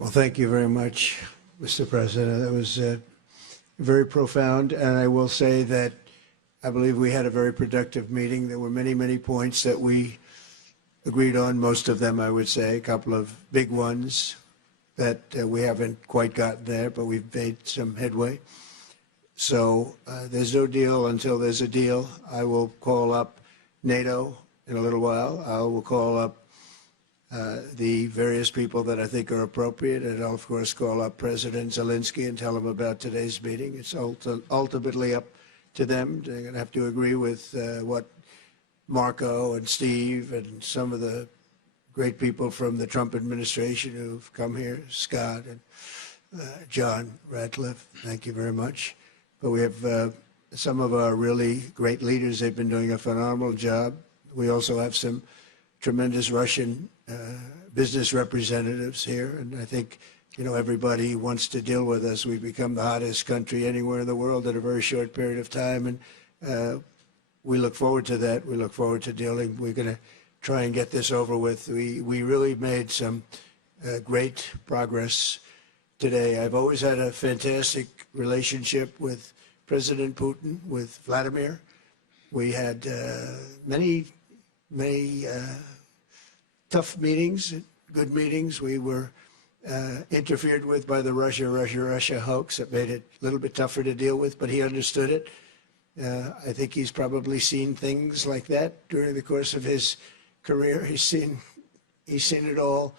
Well, thank you very much, Mr. President. That was very profound, and I will say that I believe we had a very productive meeting. There were many, many points that we agreed on, most of them, I would say, a couple of big ones that we haven't quite gotten there, but we've made some headway. So there's no deal until there's a deal. I will call up NATO in a little while. I will call up the various people that I think are appropriate, and I'll, of course, call up President Zelensky and tell him about today's meeting. It's ultimately up to them. They're going to have to agree with what Marco and Steve and some of the great people from the Trump administration who've come here, Scott and John Radcliffe, thank you very much. But we have some of our really great leaders. They've been doing a phenomenal job. We also have some tremendous Russian business representatives here, and I think, you know, everybody wants to deal with us. We've become the hottest country anywhere in the world in a very short period of time, and we look forward to that. We look forward to dealing. We're going to try and get this over with. We really made some great progress today. I've always had a fantastic relationship with President Putin, with Vladimir. We had many tough meetings, good meetings. We were interfered with by the Russia hoax. That made it a little bit tougher to deal with, but he understood it. I think he's probably seen things like that during the course of his career. He's seen it all,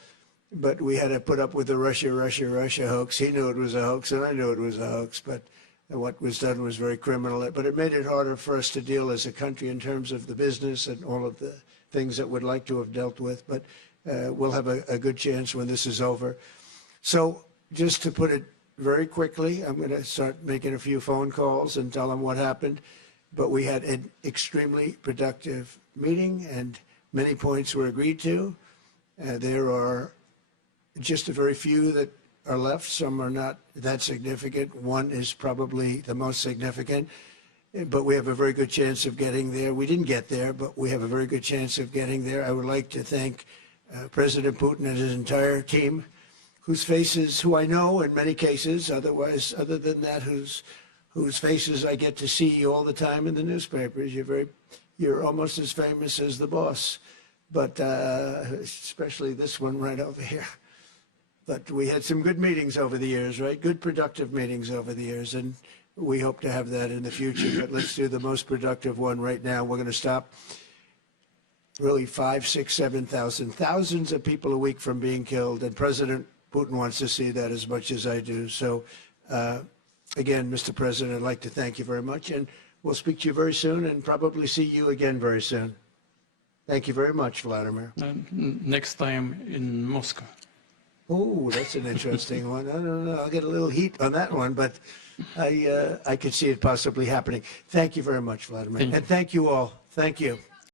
but we had to put up with the Russia hoax. He knew it was a hoax, and I knew it was a hoax, but what was done was very criminal. But it made it harder for us to deal as a country in terms of the business and all of the things that we'd like to have dealt with. But we'll have a good chance when this is over. So just to put it very quickly, I'm going to start making a few phone calls and tell them what happened. But we had an extremely productive meeting, and many points were agreed to. There are just a very few that are left. Some are not that significant. One is probably the most significant, but we have a very good chance of getting there. We didn't get there, but we have a very good chance of getting there. I would like to thank President Putin and his entire team, whose faces, who I know in many cases, other than that, whose faces I get to see all the time in the newspapers. You're almost as famous as the boss, but especially this one right over here. But we had some good meetings over the years, right? Good, productive meetings over the years, and we hope to have that in the future. But let's do the most productive one right now. We're going to stop really 5, 6, 7,000, thousands of people a week from being killed, and President Putin wants to see that as much as I do. So, again, Mr. President, I'd like to thank you very much, and we'll speak to you very soon and probably see you again very soon. Thank you very much, Vladimir. Next time in Moscow. Oh, that's an interesting one. I don't know. I'll get a little heat on that one, but I could see it possibly happening. Thank you very much, Vladimir. And thank you all. Thank you.